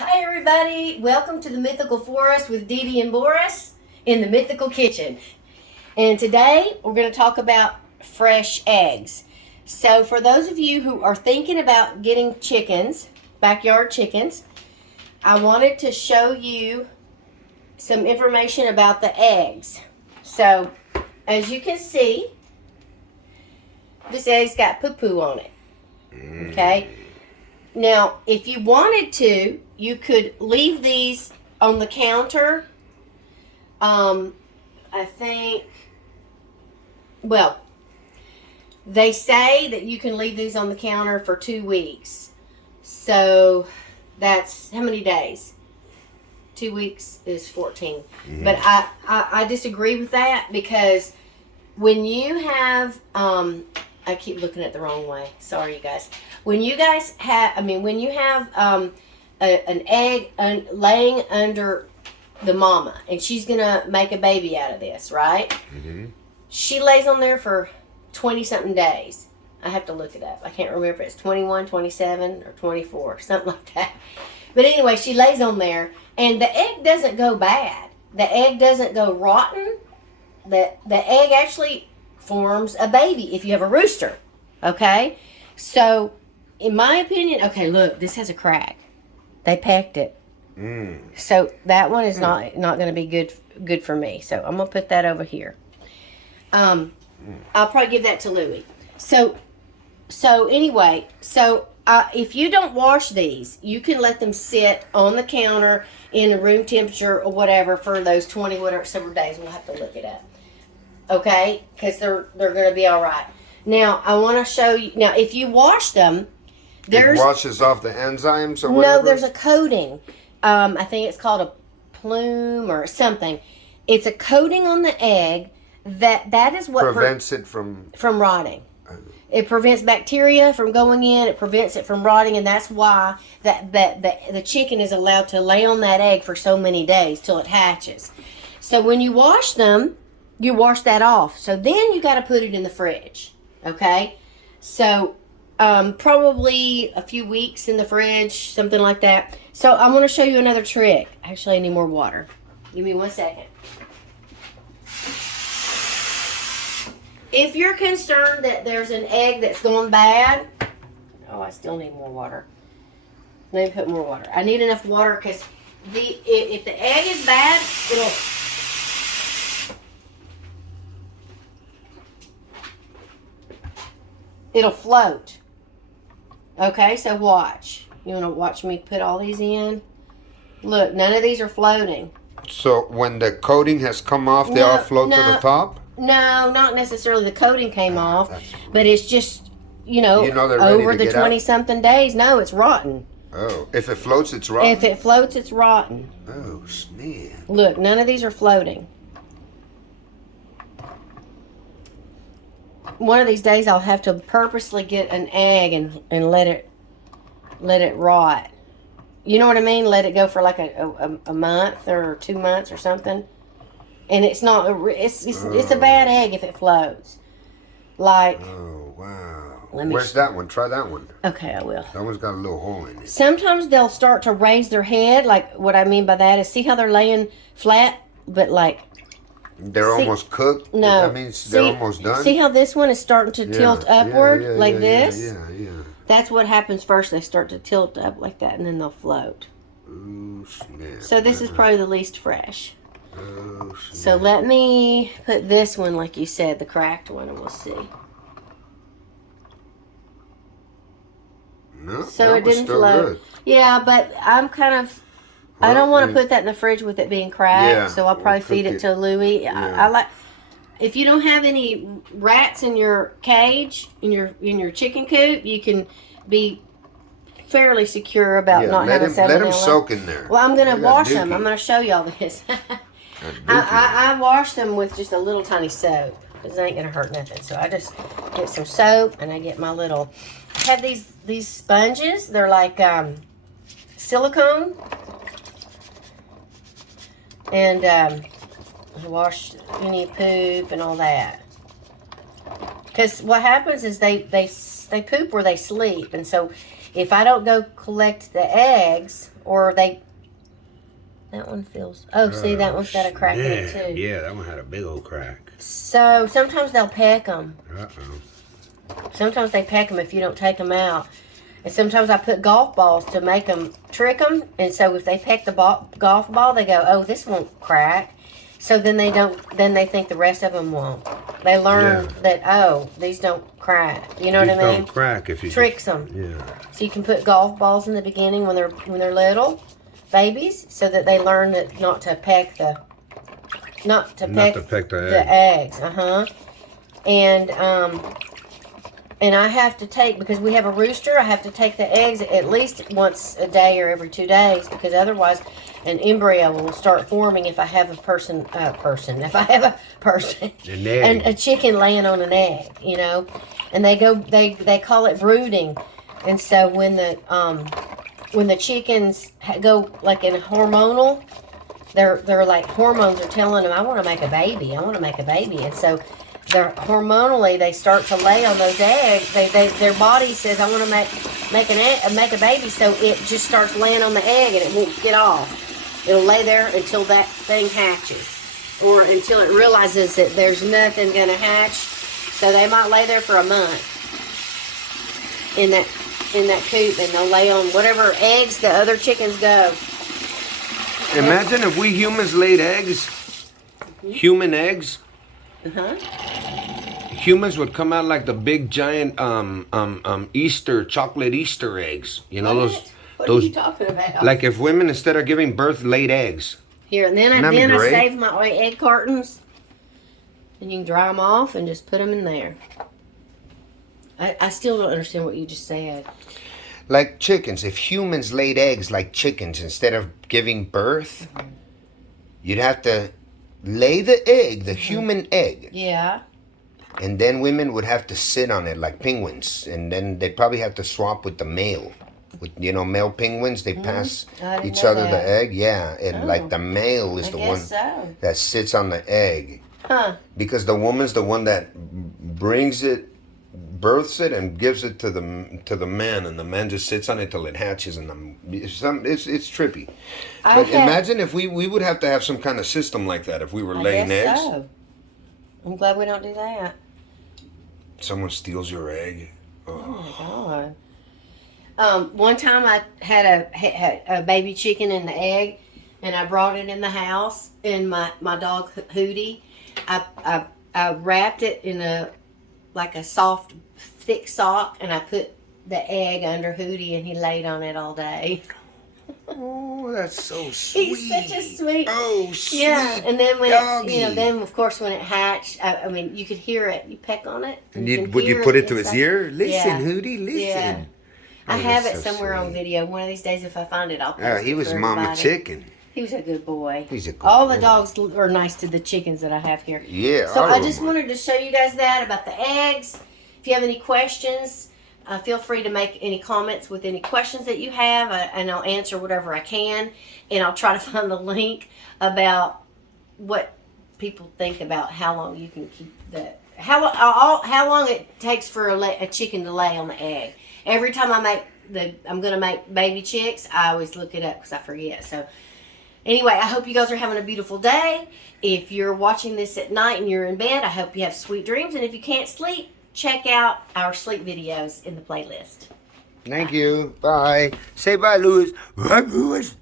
Hi everybody, welcome to the Mythical Forest with Dee Dee and Boris in the Mythical Kitchen. And today we're going to talk about fresh eggs. So for those of you who are thinking about getting chickens, backyard chickens, I wanted to show you some information about the eggs. So as you can see, this egg's got poo-poo on it. Okay? Now, if you wanted to, you could leave these on the counter. I think, well, they say that you can leave these on the counter for 2 weeks. So that's how many days? 2 weeks is 14. Mm-hmm. But I disagree with that because when you have, I keep looking at the wrong way. Sorry, you guys. When you guys have, when you have an egg laying under the mama, and she's gonna make a baby out of this, right? Mm-hmm. She lays on there for 20-something days. I have to look it up. I can't remember if it's 21, 27, or 24, something like that. But anyway, she lays on there, and the egg doesn't go bad. The egg doesn't go rotten. The egg actually forms a baby if you have a rooster. Okay? So, in my opinion, okay, look, this has a crack. They pecked it. So that one is not going to be good for me. So I'm going to put that over here. I'll probably give that to Louie. So anyway, if you don't wash these, you can let them sit on the counter in a room temperature or whatever for those 20 whatever several days. We'll have to look it up. Okay? Because they're going to be all right. Now, I want to show you. Now, if you wash them, it washes off the enzymes or whatever? No, there's a coating. I think it's called a plume or something. It's a coating on the egg that is what prevents it from rotting. It prevents bacteria from going in. It prevents it from rotting, and that's why the chicken is allowed to lay on that egg for so many days till it hatches. So when you wash them, you wash that off. So then you got to put it in the fridge. Okay? So probably a few weeks in the fridge, something like that. So I'm going to show you another trick. Actually, I need more water. Give me 1 second. If you're concerned that there's an egg that's gone bad, oh, I still need more water. Let me put more water. I need enough water because if the egg is bad, it'll float. Okay, so watch. You want to watch me put all these in? Look, none of these are floating. So when the coating has come off, they all float to the top? No, not necessarily the coating came off, but it's just, they're ready over the get 20-something days. No, it's rotten. Oh, if it floats, it's rotten? If it floats, it's rotten. Oh, man. Look, none of these are floating. One of these days I'll have to purposely get an egg and let it rot. You know what I mean? Let it go for like a month or 2 months or something. And it's not it's a bad egg if it floats. Like, oh wow. Where's that one? Try that one. Okay, I will. That one's got a little hole in it. Sometimes they'll start to raise their head. Like, what I mean by that is, see how they're laying flat, but like they're almost cooked? No. That means they're almost done? See how this one is starting to tilt upward like this? Yeah. That's what happens first. They start to tilt up like that, and then they'll float. Oh, snap. So this is probably the least fresh. Oh, snap. So let me put this one, like you said, the cracked one, and we'll see. No, so it didn't float. Good. Yeah, but I'm kind of... I don't want to put that in the fridge with it being cracked, so I'll probably feed it to Louie. Yeah. I like, if you don't have any rats in your cage, in your chicken coop, you can be fairly secure about not having salmonella. Let them soak in there. Well, I'm going to wash them. I'm going to show you all this. I wash them with just a little tiny soap. Because it ain't going to hurt nothing. So I just get some soap, and I get my little... I have these sponges. They're like silicone. And wash any poop and all that. Because what happens is they poop where they sleep. And so if I don't go collect the eggs, or they... That one feels... Oh, see, that one's got a crack in it, too. Yeah, that one had a big old crack. So, sometimes they'll peck them. Uh-oh. Sometimes they peck them if you don't take them out. And sometimes I put golf balls to make them, trick them. And so if they peck the golf ball, they go, oh, this won't crack. So then they don't, then they think the rest of them won't. They learn that, oh, these don't crack. You know what I mean? Don't crack if you... Tricks them. Yeah. So you can put golf balls in the beginning when they're little babies, so that they learn that not to peck the eggs. And I have to take, because we have a rooster, I have to take the eggs at least once a day or every 2 days, because otherwise an embryo will start forming if I have a person and a chicken laying on an egg, you know. And they call it brooding. And so when the chickens go like in hormonal, they're like, hormones are telling them, I want to make a baby. And so they're hormonally, they start to lay on those eggs. Their body says, I want to make a baby, so it just starts laying on the egg and it won't get off. It'll lay there until that thing hatches, or until it realizes that there's nothing gonna hatch. So they might lay there for a month in that coop, and they'll lay on whatever eggs the other chickens go. Imagine if we humans laid eggs, human eggs. Humans would come out like the big giant chocolate Easter eggs. You know those. What are you talking about? Like if women, instead of giving birth, laid eggs. Here, and then I save my egg cartons, and you can dry them off and just put them in there. I still don't understand what you just said. Like chickens, if humans laid eggs like chickens instead of giving birth, you'd have to lay the egg, the human egg. Yeah. And then women would have to sit on it like penguins, and then they'd probably have to swap with the male. With, you know, male penguins, they pass each other the egg. Yeah, and like the male is the one that sits on the egg. Huh. Because the woman's the one that brings it, births it, and gives it to the man, and the man just sits on it till it hatches, and it's trippy. But imagine if we would have to have some kind of system like that if we were laying eggs. So. I'm glad we don't do that. Someone steals your egg. Oh my God. One time I had a baby chicken in the egg, and I brought it in the house, and my dog Hootie, I wrapped it in a soft, thick sock, and I put the egg under Hootie, and he laid on it all day. Oh, that's so sweet. He's such a sweet. Oh, sweet. Yeah, and then when doggy. then of course when it hatched, I mean, you could hear it. You peck on it. And would you put it to his ear? Listen, Hootie, listen. Yeah. I have it somewhere on video. One of these days, if I find it, I'll post it. He was Mama Chicken. He was a good boy. He's a good All the boy. dogs are nice to the chickens that I have here. Yeah. So I just wanted to show you guys that about the eggs. If you have any questions, feel free to make any comments with any questions that you have, and I'll answer whatever I can. And I'll try to find the link about what people think about how long you can keep how long it takes for a chicken to lay on the egg. Every time I'm going to make baby chicks, I always look it up because I forget. So anyway, I hope you guys are having a beautiful day. If you're watching this at night and you're in bed, I hope you have sweet dreams. And if you can't sleep, check out our sleep videos in the playlist. Thank you. Bye. Say bye, Louis. Bye, Louis.